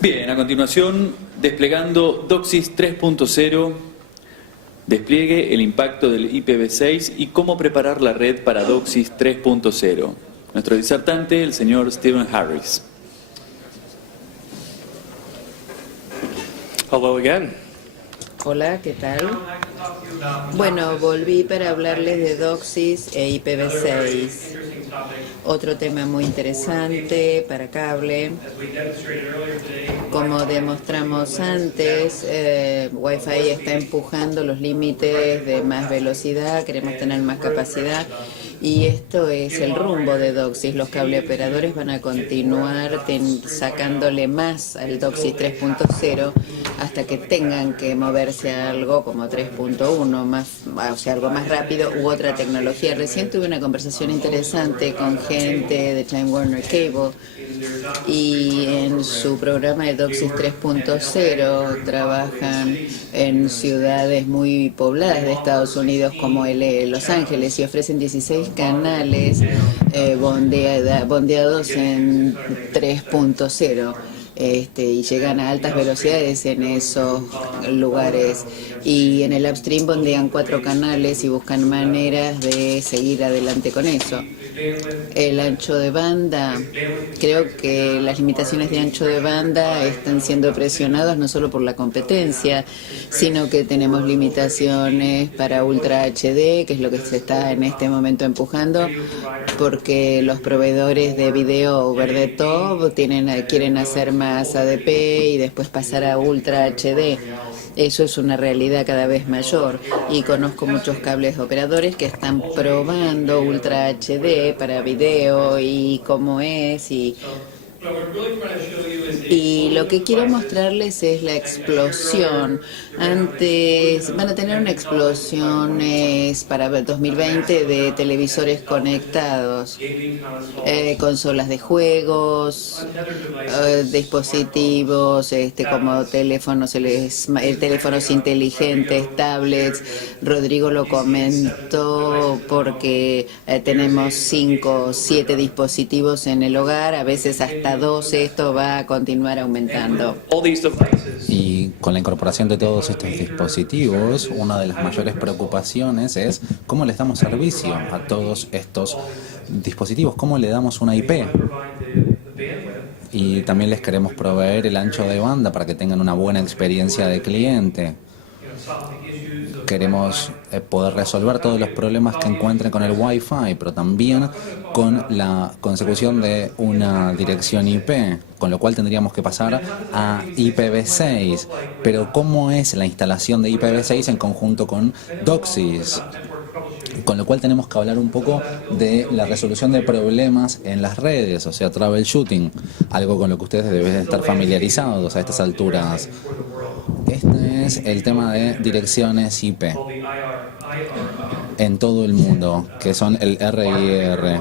Bien, a continuación, desplegando DOCSIS 3.0, despliegue el impacto del IPv6 y cómo preparar la red para DOCSIS 3.0. Nuestro disertante, el señor Stephen Harris. Hello again. Hola, ¿qué tal? Bueno, volví para hablarles de DOCSIS e IPv6. Otro tema muy interesante para cable. Como demostramos antes, Wi-Fi está empujando los límites de más velocidad, queremos tener más capacidad. Y esto es el rumbo de DOCSIS. Los cableoperadores van a continuar sacándole más al DOCSIS 3.0 hasta que tengan que moverse a algo como 3.1, o sea, algo más rápido u otra tecnología. Recién tuve una conversación interesante con gente de Time Warner Cable y en su programa de DOCSIS 3.0 trabajan en ciudades muy pobladas de Estados Unidos como Los Ángeles y ofrecen 16 canales bondeados en 3.0. Y llegan a altas velocidades en esos lugares. Y en el upstream bondean 4 canales y buscan maneras de seguir adelante con eso. El ancho de banda, creo que las limitaciones de ancho de banda están siendo presionadas no solo por la competencia, sino que tenemos limitaciones para Ultra HD, que es lo que se está en este momento empujando, porque los proveedores de video over the top quieren hacer más ADP y después pasar a Ultra HD. Eso es una realidad cada vez mayor y conozco muchos cables operadores que están probando Ultra HD para video y cómo es y lo que quiero mostrarles es la explosión. Antes van a tener una explosión para el 2020 de televisores conectados, consolas de juegos, dispositivos como teléfonos, teléfonos inteligentes, tablets. Rodrigo lo comentó porque tenemos 5 o 7 dispositivos en el hogar, a veces hasta 12, esto va a continuar aumentando. Y con la incorporación de todos estos dispositivos, una de las mayores preocupaciones es cómo les damos servicio a todos estos dispositivos, cómo le damos una IP. Y también les queremos proveer el ancho de banda para que tengan una buena experiencia de cliente. Queremos poder resolver todos los problemas que encuentren con el Wi-Fi, pero también con la consecución de una dirección IP, con lo cual tendríamos que pasar a IPv6. Pero ¿cómo es la instalación de IPv6 en conjunto con DOCSIS? Con lo cual tenemos que hablar un poco de la resolución de problemas en las redes, o sea, troubleshooting, algo con lo que ustedes deben estar familiarizados a estas alturas. Este es el tema de direcciones IP en todo el mundo, que son el RIR.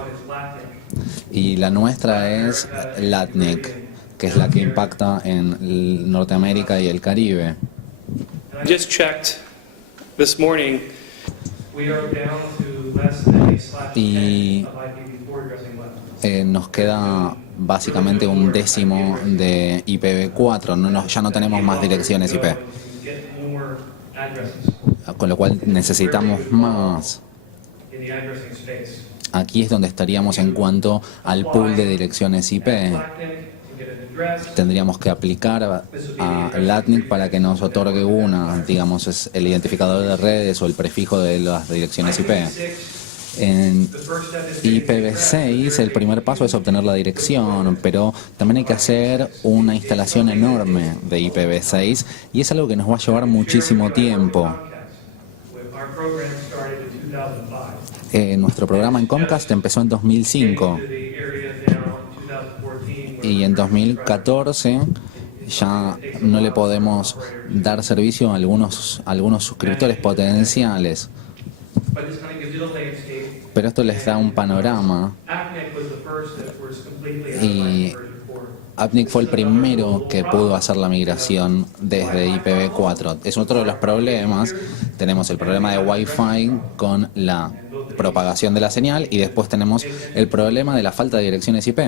Y la nuestra es LATNIC, que es la que impacta en Norteamérica y el Caribe. Just checked this morning. Y nos queda básicamente un décimo de IPv4, ya no tenemos más direcciones IP, con lo cual necesitamos más. Aquí es donde estaríamos en cuanto al pool de direcciones IP. Tendríamos que aplicar a LATNIC para que nos otorgue una, digamos, es el identificador de redes o el prefijo de las direcciones IP. En IPv6 el primer paso es obtener la dirección, pero también hay que hacer una instalación enorme de IPv6 y es algo que nos va a llevar muchísimo tiempo. Nuestro programa en Comcast empezó en 2005 y en 2014 ya no le podemos dar servicio a algunos suscriptores potenciales. Pero esto les da un panorama y AppNIC fue el primero que pudo hacer la migración desde IPv4. Es otro de los problemas. Tenemos el problema de Wi-Fi con la propagación de la señal y después tenemos el problema de la falta de direcciones IP.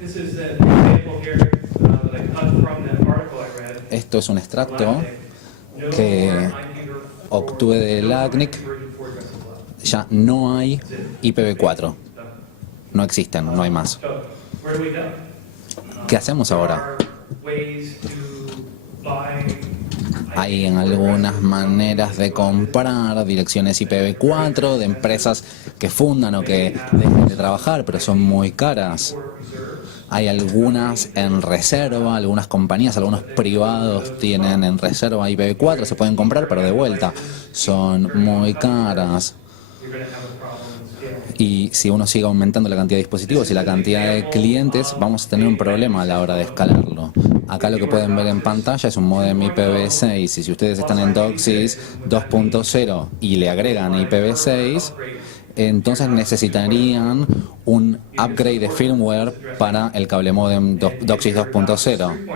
This is an example here that I cut from that article I read. Esto es un extracto que obtuve de LACNIC. Ya no hay IPv4. No existen, no hay más. So where do we go? ¿Qué hacemos ahora? Ways to buy Hay en algunas maneras de comprar direcciones IPv4 de empresas que fundan o que dejan de trabajar, pero son muy caras. Hay algunas en reserva, algunas compañías, algunos privados tienen en reserva IPv4, se pueden comprar, pero de vuelta son muy caras. Y si uno sigue aumentando la cantidad de dispositivos y la cantidad de clientes, vamos a tener un problema a la hora de escalarlo. Acá lo que pueden ver en pantalla es un modem IPv6, y si ustedes están en DOCSIS 2.0 y le agregan IPv6, entonces necesitarían un upgrade de firmware para el cable modem DOCSIS 2.0.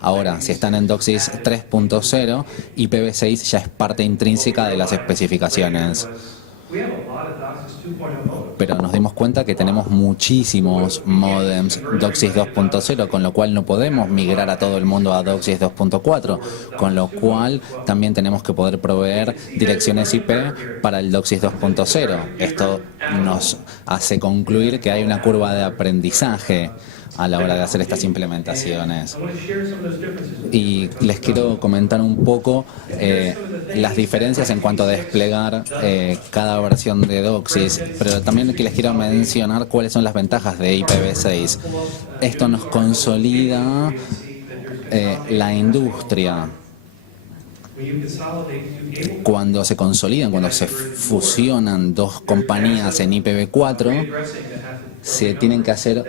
Ahora, si están en DOCSIS 3.0, IPv6 ya es parte intrínseca de las especificaciones. Pero nos dimos cuenta que tenemos muchísimos modems DOCSIS 2.0, con lo cual no podemos migrar a todo el mundo a DOCSIS 2.4, con lo cual también tenemos que poder proveer direcciones IP para el DOCSIS 2.0. Esto nos hace concluir que hay una curva de aprendizaje a la hora de hacer estas implementaciones. Y les quiero comentar un poco las diferencias en cuanto a desplegar cada versión de DOCSIS, pero también les quiero mencionar cuáles son las ventajas de IPv6. Esto nos consolida la industria. Cuando se consolidan, cuando se fusionan dos compañías en IPv4, se tienen que hacer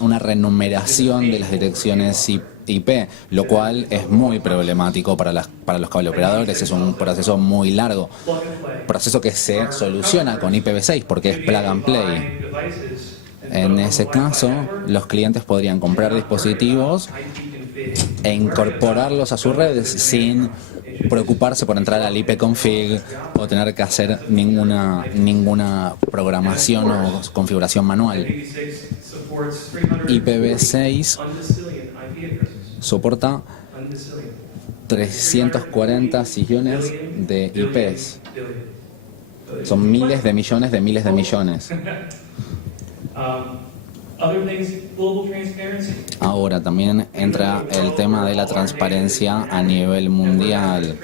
una renumeración de las direcciones IP, lo cual es muy problemático para los cableoperadores. Es un proceso muy largo, proceso que se soluciona con IPv6 porque es plug and play. En ese caso, los clientes podrían comprar dispositivos e incorporarlos a sus redes sin preocuparse por entrar al ipconfig o tener que hacer ninguna programación o configuración manual. IPv6 soporta 340 sillones de IPs. Son miles de millones de miles de millones. Ahora también entra el tema de la transparencia a nivel mundial,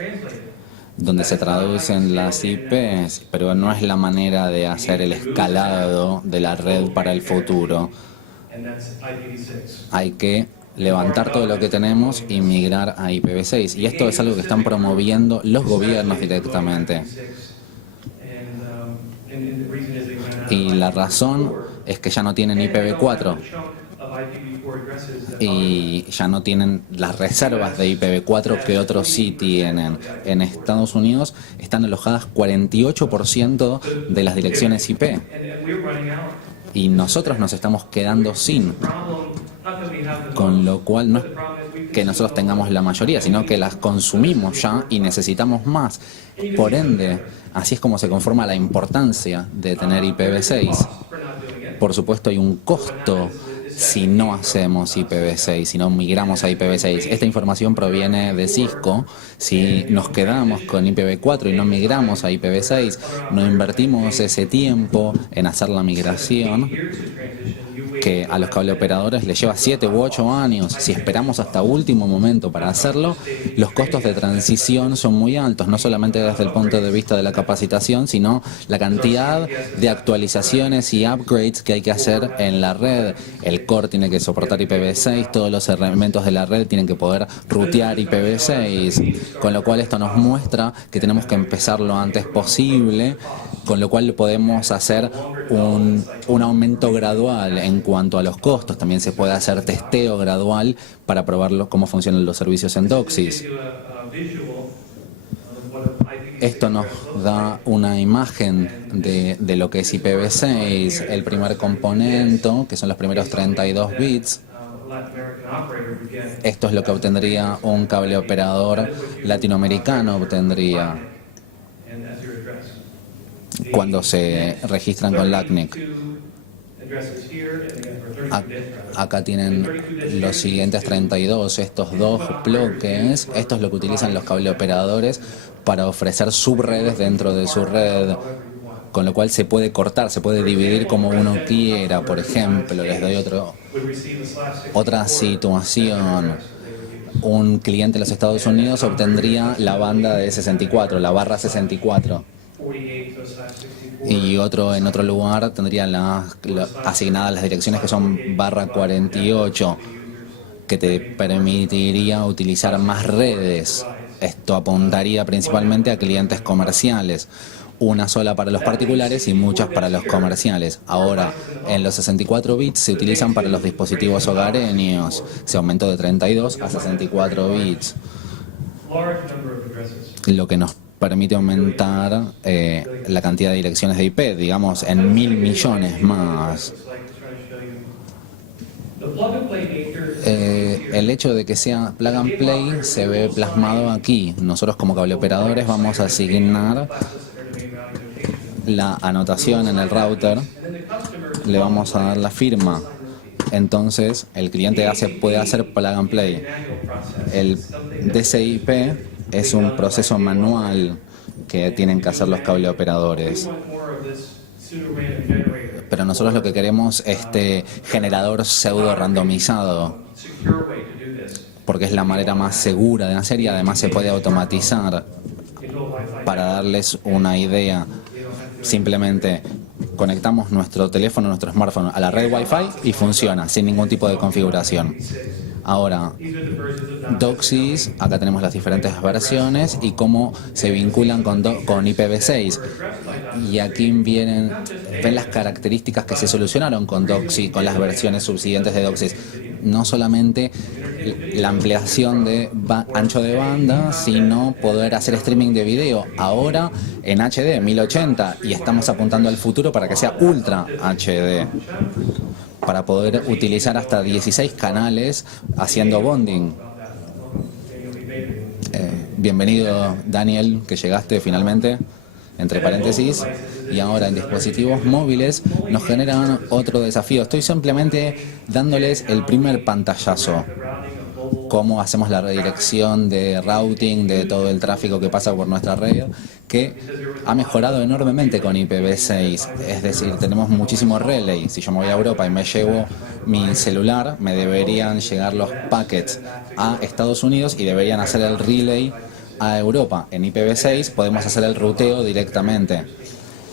donde se traducen las IPs, pero no es la manera de hacer el escalado de la red para el futuro. Hay que levantar todo lo que tenemos y migrar a IPv6, y esto es algo que están promoviendo los gobiernos directamente. Y la razón es que ya no tienen IPv4 y ya no tienen las reservas de IPv4 que otros sí tienen. En Estados Unidos están alojadas 48% de las direcciones IP y nosotros nos estamos quedando sin, con lo cual no es que nosotros tengamos la mayoría, sino que las consumimos ya y necesitamos más. Por ende, así es como se conforma la importancia de tener IPv6. Por supuesto, hay un costo si no hacemos IPv6, si no migramos a IPv6. Esta información proviene de Cisco. Si nos quedamos con IPv4 y no migramos a IPv6, no invertimos ese tiempo en hacer la migración, que a los cableoperadores les lleva 7 u 8 años. Si esperamos hasta último momento para hacerlo, los costos de transición son muy altos, no solamente desde el punto de vista de la capacitación, sino la cantidad de actualizaciones y upgrades que hay que hacer en la red. El core tiene que soportar IPv6, todos los elementos de la red tienen que poder rutear IPv6, con lo cual esto nos muestra que tenemos que empezar lo antes posible, con lo cual podemos hacer un aumento gradual en cuanto a los costos. También se puede hacer testeo gradual para probar cómo funcionan los servicios en DOCSIS. Esto nos da una imagen de lo que es IPv6, el primer componente, que son los primeros 32 bits. Esto es lo que obtendría un cableoperador latinoamericano, obtendría cuando se registran con LACNIC. addresses here, and again, for A- 32 bits rather. Acá tienen los siguientes 32, estos dos bloques. Esto es lo que utilizan los cableoperadores para ofrecer subredes dentro de su red, con lo cual se puede cortar, se puede dividir como uno quiera. Por ejemplo, les doy Would receive a /64 otra situación. Un cliente de los Estados Unidos obtendría la banda de 64, la barra 64. 48 to /64. Y otro en otro lugar tendría asignadas las direcciones que son barra 48, que te permitiría utilizar más redes. Esto apuntaría principalmente a clientes comerciales, una sola para los particulares y muchas para los comerciales. Ahora, en los 64 bits se utilizan para los dispositivos hogareños. Se aumentó de 32 a 64 bits, Large number of addresses. lo que nos permite aumentar la cantidad de direcciones de IP, digamos, en 1.000 millones más. It's like trying to show you. The plug and play nature. El hecho de que sea plug and play se ve plasmado aquí. Nosotros como cableoperadores vamos a asignar la anotación en el router, le vamos a dar la firma. Entonces el cliente puede hacer plug and play. El DCIP es un proceso manual que tienen que hacer los cableoperadores. Want more of this pseudo-random generator. Pero nosotros lo que queremos es este generador pseudo randomizado, Secure way to do this. porque es la manera más segura de hacer y además se puede automatizar. Para darles una idea, simplemente conectamos nuestro teléfono, nuestro smartphone a la red Wi-Fi y funciona sin ningún tipo de configuración. Ahora, DOCSIS, acá tenemos las diferentes versiones y cómo se vinculan con IPv6. Y aquí ven las características que se solucionaron con DOCSIS, con las versiones subsiguientes de DOCSIS. No solamente la ampliación de ancho de banda, sino poder hacer streaming de video. Ahora en HD 1080 y estamos apuntando al futuro para que sea Ultra HD, para poder utilizar hasta 16 canales haciendo bonding. Bienvenido Daniel, que llegaste finalmente, entre paréntesis. Y ahora en dispositivos móviles nos generan otro desafío. Estoy simplemente dándoles el primer pantallazo. Cómo hacemos la redirección de routing de todo el tráfico que pasa por nuestra red, que ha mejorado enormemente con IPv6. Es decir, tenemos muchísimo relay. Si yo me voy a Europa y me llevo mi celular, me deberían llegar los packets a Estados Unidos y deberían hacer el relay a Europa. En IPv6 podemos hacer el ruteo directamente.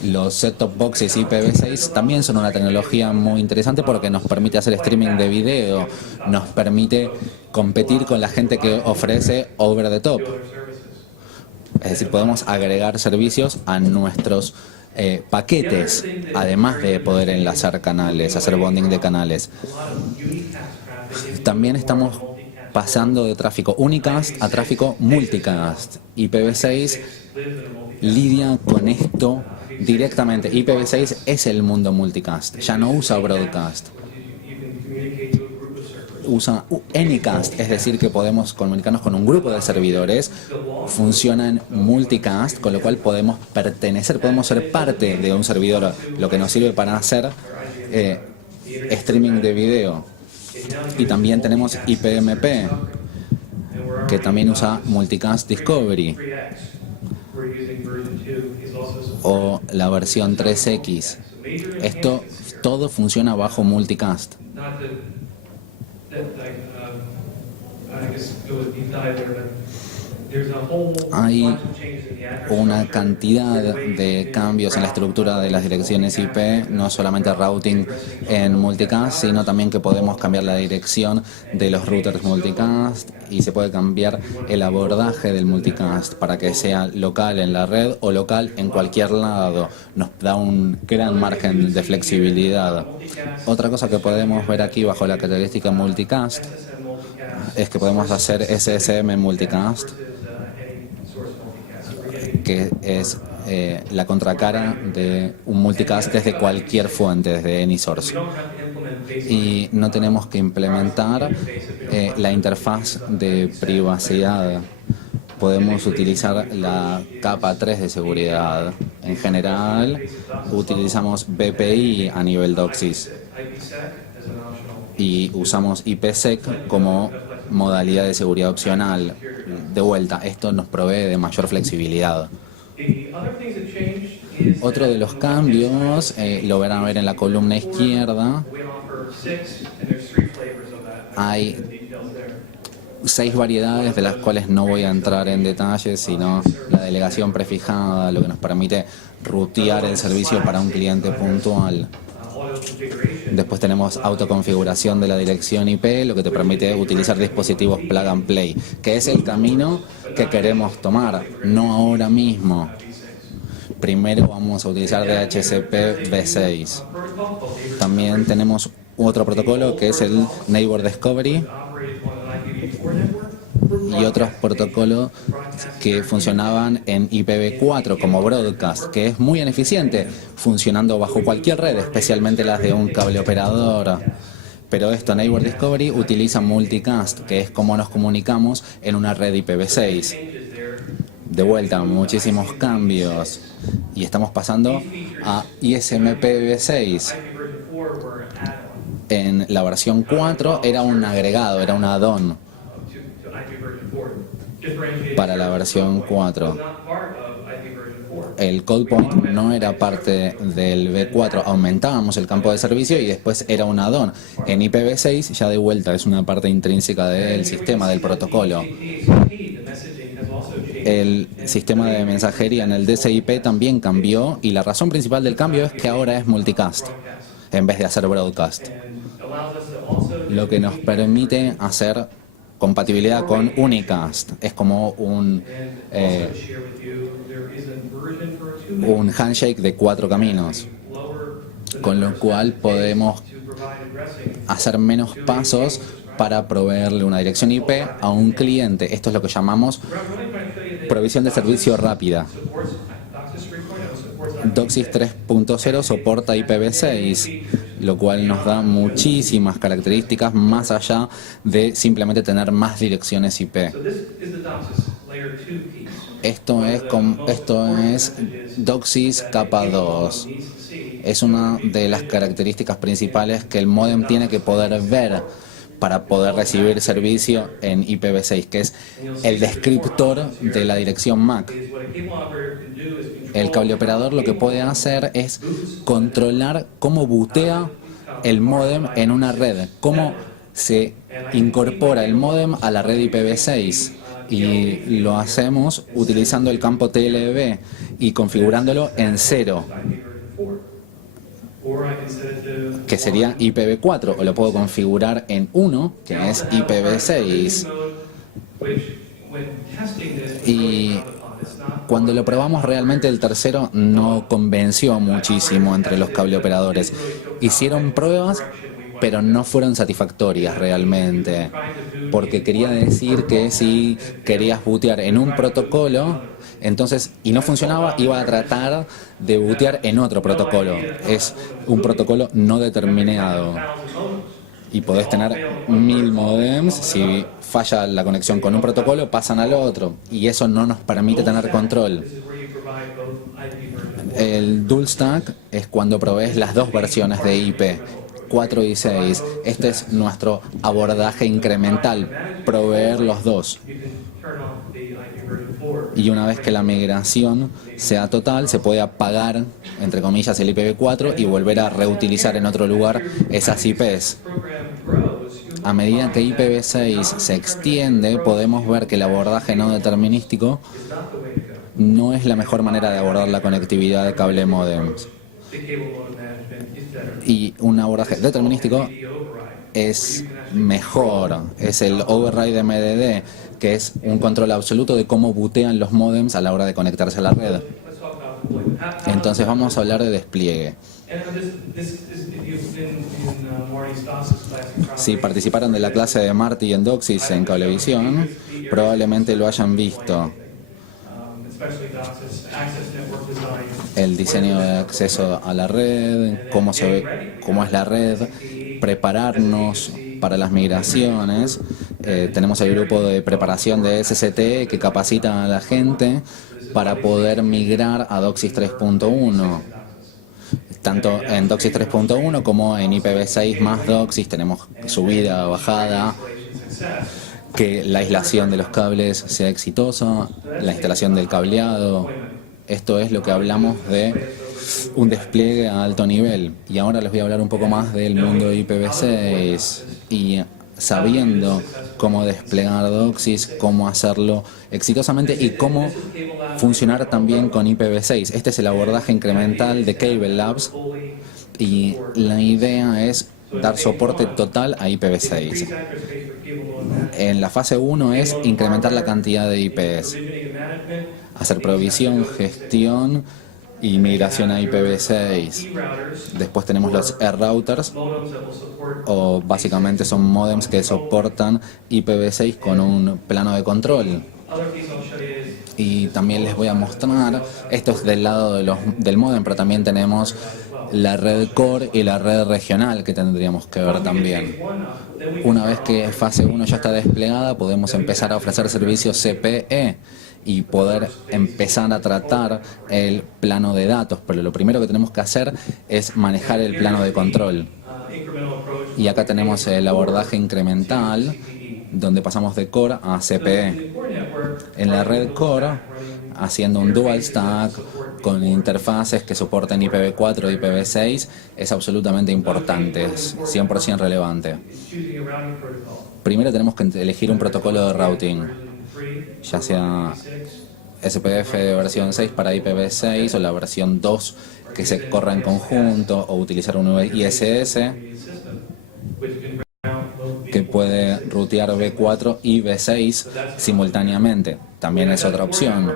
Los set-top boxes IPv6 también son una tecnología muy interesante porque nos permite hacer streaming de video, nos permite competir con la gente que ofrece over the top. Es decir, podemos agregar servicios a nuestros paquetes, además de poder enlazar canales, hacer bonding de canales. También estamos pasando de tráfico unicast a tráfico multicast. IPv6 lidia con esto directamente. IPv6 es el mundo multicast, ya no usa broadcast, usa anycast, es decir que podemos comunicarnos con un grupo de servidores, funciona en multicast, con lo cual podemos pertenecer, podemos ser parte de un servidor, lo que nos sirve para hacer streaming de video. Y también tenemos IPMP, que también usa multicast discovery, o la versión 3X. Esto todo funciona bajo multicast. Hay una cantidad de cambios en la estructura de las direcciones IP, no solamente routing en multicast, sino también que podemos cambiar la dirección de los routers multicast y se puede cambiar el abordaje del multicast para que sea local en la red o local en cualquier lado. Nos da un gran margen de flexibilidad. Otra cosa que podemos ver aquí bajo la característica multicast es que podemos hacer SSM multicast, que es la contracara de un multicast desde cualquier fuente, desde any source. Y no tenemos que implementar la interfaz de privacidad. Podemos utilizar la capa 3 de seguridad. En general, utilizamos BPI a nivel DOCSIS. y usamos IPsec como modalidad de seguridad opcional. De vuelta, esto nos provee de mayor flexibilidad. Otro de los cambios, lo verán ver en la columna izquierda, hay 6 variedades de las cuales no voy a entrar en detalles, sino la delegación prefijada, lo que nos permite rutear el servicio para un cliente puntual. Después tenemos autoconfiguración de la dirección IP, lo que te permite utilizar dispositivos plug and play, que es el camino que queremos tomar, no ahora mismo. Primero vamos a utilizar DHCP v6. También tenemos otro protocolo que es el Neighbor Discovery y otros protocolos que funcionaban en IPv4 como Broadcast, que es muy ineficiente funcionando bajo cualquier red, especialmente las de un cable operador. Pero esto, Neighbor Discovery, utiliza Multicast, que es como nos comunicamos en una red IPv6. De vuelta, muchísimos cambios. Y estamos pasando a ISMPv6. En la versión 4 era un agregado, era un add-on para la versión 4. El call point no era parte del V4, aumentábamos el campo de servicio y después era un add-on. En IPv6 ya de vuelta es una parte intrínseca del sistema, del protocolo. El sistema de mensajería en el DCIP también cambió y la razón principal del cambio es que ahora es multicast en vez de hacer broadcast, lo que nos permite hacer compatibilidad con unicast. Es como un handshake de 4 caminos, con lo cual podemos hacer menos pasos para proveerle una dirección IP a un cliente. Esto es lo que llamamos provisión de servicio rápida. DOCSIS 3.0 soporta IPv6, lo cual nos da muchísimas características más allá de simplemente tener más direcciones IP. Esto es DOCSIS capa 2. Es una de las características principales que el módem tiene que poder ver para poder recibir servicio en IPv6, que es el descriptor de la dirección MAC. El cable operador lo que puede hacer es controlar cómo bootea el módem en una red, cómo se incorpora el módem a la red IPv6. Y lo hacemos utilizando el campo TLB y configurándolo en 0, que sería IPv4, o lo puedo configurar en 1, que es IPv6. Y cuando lo probamos realmente el tercero no convenció muchísimo entre los cableoperadores. Hicieron pruebas, pero no fueron satisfactorias realmente, porque quería decir que si querías bootear en un protocolo, entonces, y no funcionaba, iba a tratar de bootear en otro protocolo. Es un protocolo no determinado. Y podés tener 1000 modems, si falla la conexión con un protocolo, pasan al otro. Y eso no nos permite tener control. El dual stack es cuando provees las dos versiones de IP, 4 y 6. Este es nuestro abordaje incremental, proveer los dos. Y una vez que la migración sea total, se puede apagar, entre comillas, el IPv4 y volver a reutilizar en otro lugar esas IPs. A medida que IPv6 se extiende, podemos ver que el abordaje no determinístico no es la mejor manera de abordar la conectividad de cable modems. Y un abordaje determinístico es mejor, es el override MDD, que es un control absoluto de cómo bootean los modems a la hora de conectarse a la red. Entonces vamos a hablar de despliegue. Si participaron de la clase de Marty en DOCSIS en Cablevisión, probablemente lo hayan visto. El diseño de acceso a la red, cómo es la red, prepararnos para las migraciones. Tenemos el grupo de preparación de SST que capacita a la gente para poder migrar a DOCSIS 3.1. tanto en DOCSIS 3.1 como en IPv6 más DOCSIS tenemos subida, bajada, que la aislación de los cables sea exitosa, la instalación del cableado. Esto es lo que hablamos de un despliegue a alto nivel. Y ahora les voy a hablar un poco más del mundo de IPv6 y sabiendo cómo desplegar DOCSIS, cómo hacerlo exitosamente y cómo funcionar también con IPv6. Este es el abordaje incremental de Cable Labs y la idea es dar soporte total a IPv6. En la fase 1 es incrementar la cantidad de IPs, hacer provisión, gestión y migración a IPv6. Después tenemos los e-routers, o básicamente son modems que soportan IPv6 con un plano de control. Y también les voy a mostrar, esto es del lado de del modem, pero también tenemos la red core y la red regional que tendríamos que ver también. Una vez que fase 1 ya está desplegada, podemos empezar a ofrecer servicios CPE y poder empezar a tratar el plano de datos, pero lo primero que tenemos que hacer es manejar el plano de control. Y acá tenemos el abordaje incremental, donde pasamos de core a CPE. En la red core, haciendo un dual stack con interfaces que soporten IPv4 y IPv6, es absolutamente importante, es 100% relevante. Primero tenemos que elegir un protocolo de routing, ya sea SPDF de versión 6 para IPv6 o la versión 2 que se corra en conjunto, o utilizar un ISS que puede rutear V4 y V6 simultáneamente. También es otra opción.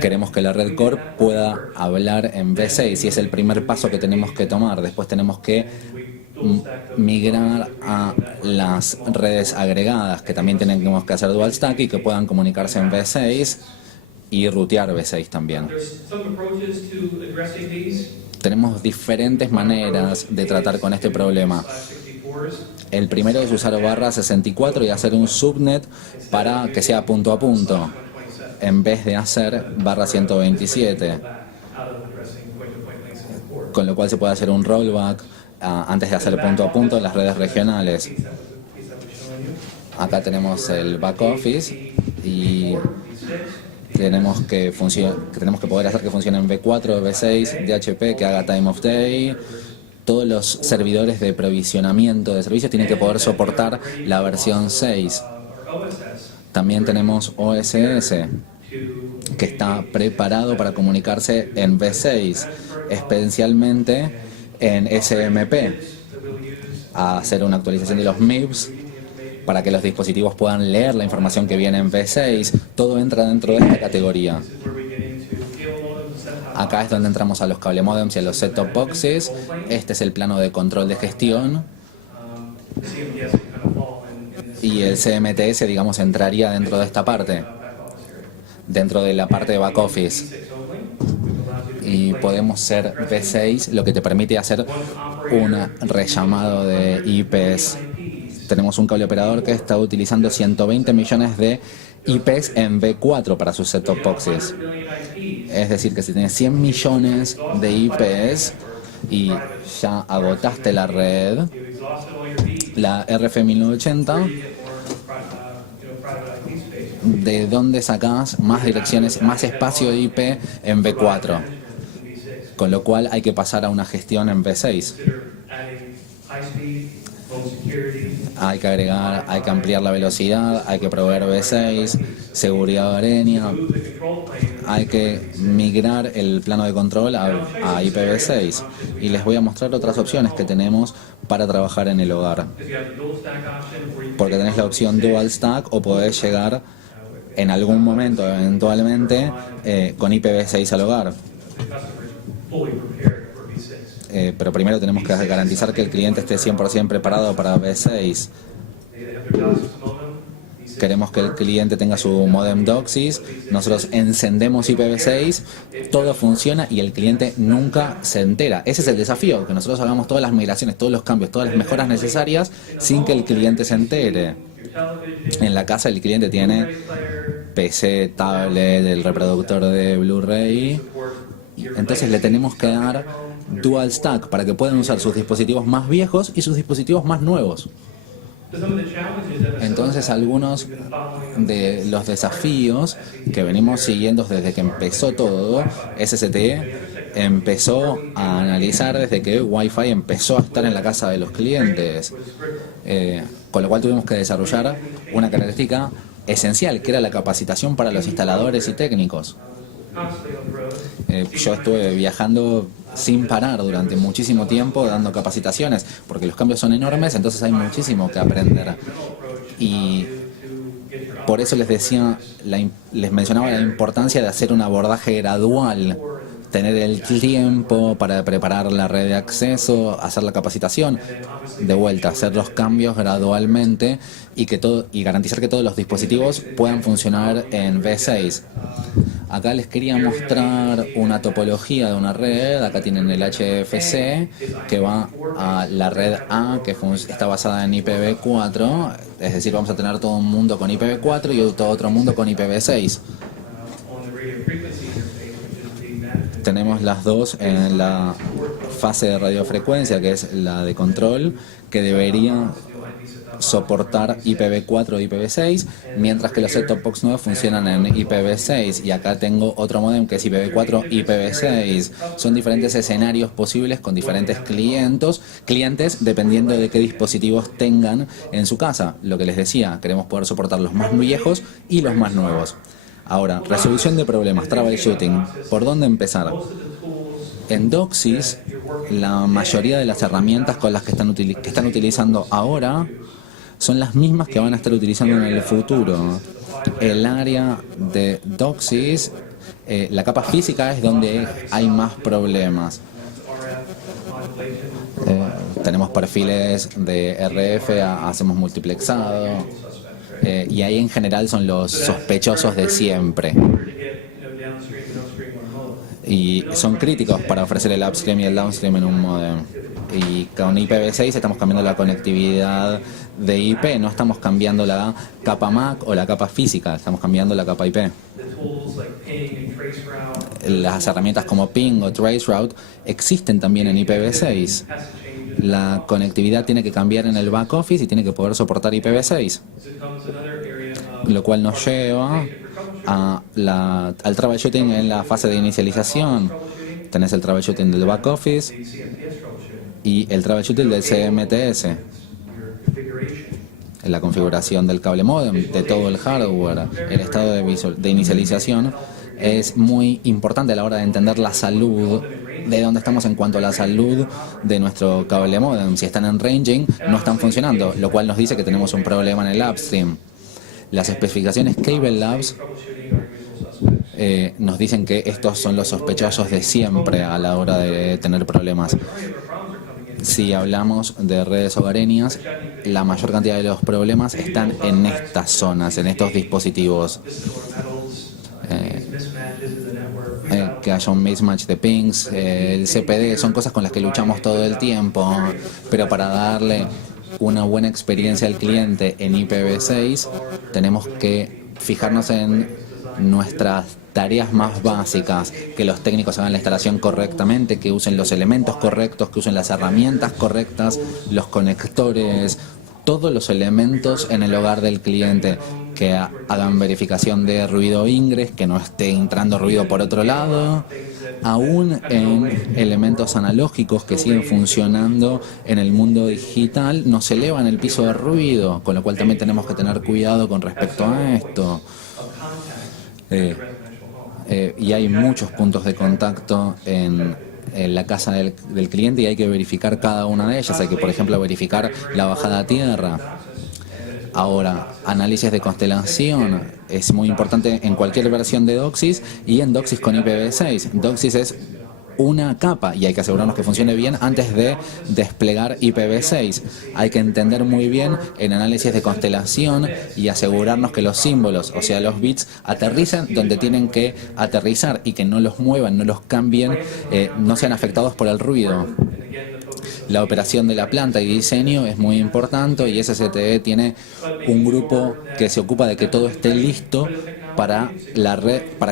Queremos que la red core pueda hablar en V6 y es el primer paso que tenemos que tomar. Después tenemos que migrar a las redes agregadas, que también tenemos que hacer dual stack y que puedan comunicarse en V6 y rutear V6 también. Tenemos diferentes maneras de tratar con este problema. El primero es usar barra 64 y hacer un subnet para que sea punto a punto, en vez de hacer barra 127. Con lo cual se puede hacer un rollback antes de hacer punto a punto en las redes regionales. Acá tenemos el back office y tenemos que poder hacer que funcione en V4, V6, DHP, que haga time of day. Todos los servidores de provisionamiento de servicios tienen que poder soportar la versión 6. También tenemos OSS, que está preparado para comunicarse en V6, especialmente en SMP, a hacer una actualización de los MIPS para que los dispositivos puedan leer la información que viene en V6. Todo entra dentro de esta categoría. Acá es donde entramos a los cable modems y a los set-top boxes. Este es el plano de control de gestión. Y el CMTS, digamos, entraría dentro de esta parte, dentro de la parte de back office. Y podemos ser V6, lo que te permite hacer un rellamado de IPs. Tenemos un cable operador que está utilizando 120 millones de IPs en V4 para sus set-top boxes. Es decir, que si tienes 100 millones de IPs y ya agotaste la red, la RF1980, ¿de dónde sacás más direcciones, más espacio de IP en V4? Con lo cual hay que pasar a una gestión en V6. Hay que agregar, hay que ampliar la velocidad, hay que proveer V6, seguridad horaria, hay que migrar el plano de control a IPv6. Y les voy a mostrar otras opciones que tenemos para trabajar en el hogar. Porque tenés la opción Dual Stack o podés llegar en algún momento, eventualmente, con IPv6 al hogar. Pero primero tenemos que garantizar que el cliente esté 100% preparado para V6. Queremos que el cliente tenga su modem DOCSIS, nosotros encendemos IPv6, todo funciona y el cliente nunca se entera. Ese es el desafío, que nosotros hagamos todas las migraciones, todos los cambios, todas las mejoras necesarias sin que el cliente se entere. En la casa el cliente tiene PC, tablet, el reproductor de Blu-ray entonces le tenemos que dar dual stack para que puedan usar sus dispositivos más viejos y sus dispositivos más nuevos. Entonces algunos de los desafíos que venimos siguiendo desde que empezó todo, SSTE empezó a analizar desde que Wi-Fi empezó a estar en la casa de los clientes, con lo cual tuvimos que desarrollar una característica esencial, que era la capacitación para los instaladores y técnicos. Yo estuve viajando sin parar durante muchísimo tiempo dando capacitaciones, porque los cambios son enormes, entonces hay muchísimo que aprender. Y por eso les decía, les mencionaba la importancia de hacer un abordaje gradual, tener el tiempo para preparar la red de acceso, hacer la capacitación, de vuelta, hacer los cambios gradualmente y garantizar que todos los dispositivos puedan funcionar en V6. Acá les quería mostrar una topología de una red. Acá tienen el HFC que va a la red A, que está basada en IPv4, es decir, vamos a tener todo un mundo con IPv4 y todo otro mundo con IPv6. Tenemos las dos en la fase de radiofrecuencia, que es la de control, que debería soportar IPv4 y IPv6, mientras que los set-top box nuevos funcionan en IPv6. Y acá tengo otro modem que es IPv4 y IPv6. Son diferentes escenarios posibles con diferentes clientes dependiendo de qué dispositivos tengan en su casa. Lo que les decía, queremos poder soportar los más viejos y los más nuevos. Ahora, resolución de problemas, troubleshooting. ¿Por dónde empezar? En DOCSIS, la mayoría de las herramientas con las que están utilizando ahora son las mismas que van a estar utilizando en el futuro. El área de DOCSIS, la capa física es donde hay más problemas. Tenemos perfiles de RF, hacemos multiplexado. Y ahí en general son los sospechosos de siempre. Y son críticos para ofrecer el upstream y el downstream en un modem. Y con IPv6 estamos cambiando la conectividad de IP, no estamos cambiando la capa MAC o la capa física, estamos cambiando la capa IP. Las herramientas como ping o traceroute existen también en IPv6. La conectividad tiene que cambiar en el back office y tiene que poder soportar IPv6, lo cual nos lleva al troubleshooting en la fase de inicialización. Tenés el troubleshooting del back office y el troubleshooting del CMTS, en la configuración del cable modem, de todo el hardware. El estado de inicialización es muy importante a la hora de entender la salud, de dónde estamos en cuanto a la salud de nuestro cable modem. Si están en ranging, no están funcionando, lo cual nos dice que tenemos un problema en el upstream. Las especificaciones Cable Labs nos dicen que estos son los sospechosos de siempre a la hora de tener problemas. Si hablamos de redes hogareñas, la mayor cantidad de los problemas están en estas zonas, en estos dispositivos. Que haya un mismatch de pings, el CPD, son cosas con las que luchamos todo el tiempo, pero para darle una buena experiencia al cliente en IPv6 tenemos que fijarnos en nuestras tareas más básicas, que los técnicos hagan la instalación correctamente, que usen los elementos correctos, que usen las herramientas correctas, los conectores, todos los elementos en el hogar del cliente, que hagan verificación de ruido ingres, que no esté entrando ruido por otro lado, aún en elementos analógicos que siguen funcionando en el mundo digital, nos elevan el piso de ruido, con lo cual también tenemos que tener cuidado con respecto a esto. Y hay muchos puntos de contacto en la casa del cliente y hay que verificar cada una de ellas. Hay que, por ejemplo, verificar la bajada a tierra. Ahora, análisis de constelación es muy importante en cualquier versión de DOCSIS y en DOCSIS con IPv6. DOCSIS es una capa y hay que asegurarnos que funcione bien antes de desplegar IPv6. Hay que entender muy bien el análisis de constelación y asegurarnos que los símbolos, o sea, los bits, aterrizan donde tienen que aterrizar y que no los muevan, no los cambien, no sean afectados por el ruido. La operación de la planta y diseño es muy importante y SSTE tiene un grupo que se ocupa de que todo esté listo para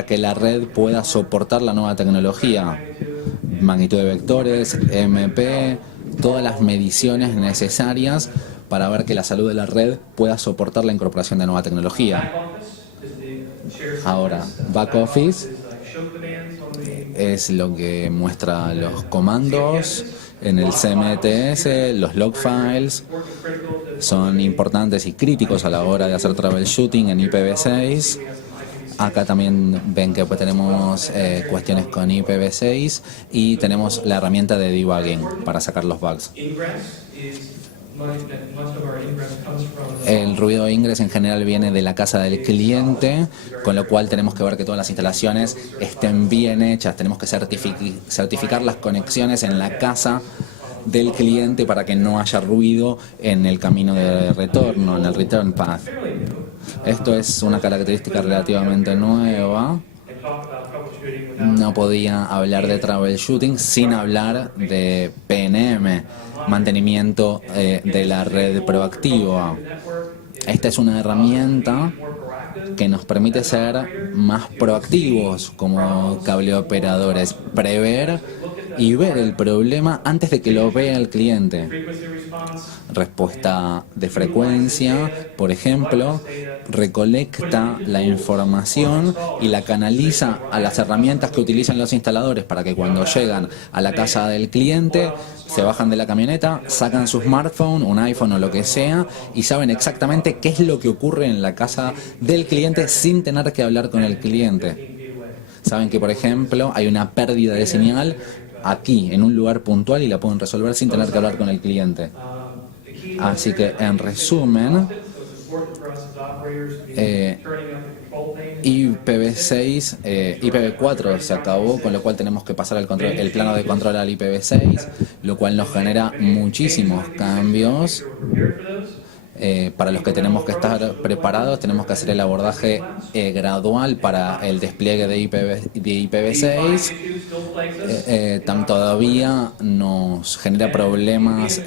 que la red pueda soportar la nueva tecnología. Magnitud de vectores, MP, todas las mediciones necesarias para ver que la salud de la red pueda soportar la incorporación de nueva tecnología. Ahora, back office es lo que muestra los comandos en el CMTS, los log files son importantes y críticos a la hora de hacer troubleshooting en IPv6. Acá también ven que pues tenemos cuestiones con IPv6 y tenemos la herramienta de debugging para sacar los bugs. El ruido ingress en general viene de la casa del cliente, con lo cual tenemos que ver que todas las instalaciones estén bien hechas. Tenemos que certificar las conexiones en la casa del cliente para que no haya ruido en el camino de retorno, en el return path. Esto es una característica relativamente nueva. No podía hablar de troubleshooting sin hablar de PNM, mantenimiento de la red proactiva. Esta es una herramienta que nos permite ser más proactivos como cableoperadores, prever y ver el problema antes de que lo vea el cliente. Respuesta de frecuencia, por ejemplo, recolecta la información y la canaliza a las herramientas que utilizan los instaladores para que cuando llegan a la casa del cliente se bajan de la camioneta, sacan su smartphone, un iPhone o lo que sea y saben exactamente qué es lo que ocurre en la casa del cliente sin tener que hablar con el cliente. Saben que, por ejemplo, hay una pérdida de señal aquí, en un lugar puntual, y la pueden resolver sin tener que hablar con el cliente. Así que, en resumen, IPv6, IPv4 se acabó, con lo cual tenemos que pasar el plano de control al IPv6, lo cual nos genera muchísimos cambios. Para los que tenemos que estar preparados, tenemos que hacer el abordaje gradual para el despliegue de IPv6. Todavía nos genera problemas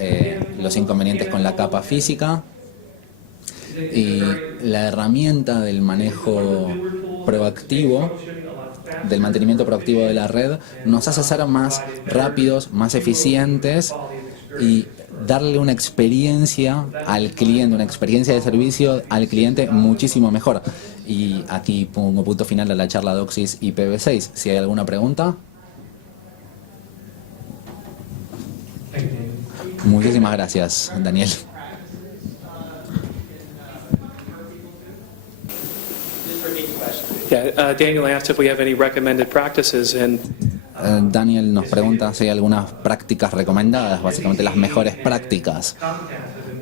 los inconvenientes con la capa física. Y la herramienta del manejo proactivo, del mantenimiento proactivo de la red, nos hace ser más rápidos, más eficientes y darle una experiencia al cliente, una experiencia de servicio al cliente muchísimo mejor. Y aquí pongo punto final a la charla DOCSIS IPv6. Si hay alguna pregunta. Muchísimas gracias, Daniel. Daniel asked if we have any recommended practices, and Daniel nos pregunta si hay algunas prácticas recomendadas, básicamente las mejores prácticas.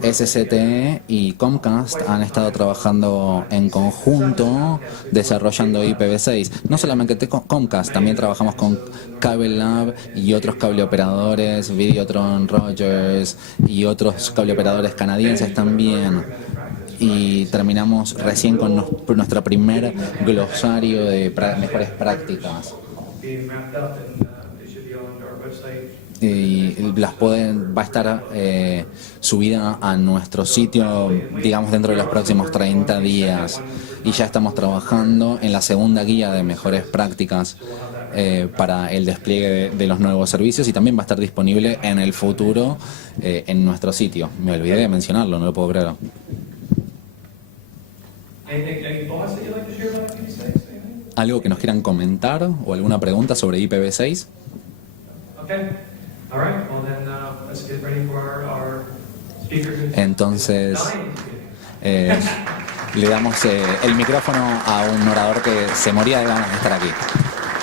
SCTE y Comcast han estado trabajando en conjunto desarrollando IPv6. No solamente Comcast, también trabajamos con CableLab y otros cableoperadores, Videotron, Rogers y otros cableoperadores canadienses también. Y terminamos recién con nuestro primer glosario de mejores prácticas. Y va a estar subida a nuestro sitio, digamos, dentro de los próximos 30 días. Y ya estamos trabajando en la segunda guía de mejores prácticas para el despliegue de los nuevos servicios, y también va a estar disponible en el futuro en nuestro sitio. Me olvidé de mencionarlo, no lo puedo creer. ¿Algo que nos quieran comentar o alguna pregunta sobre IPv6? Entonces, le damos el micrófono a un orador que se moría de ganas de estar aquí.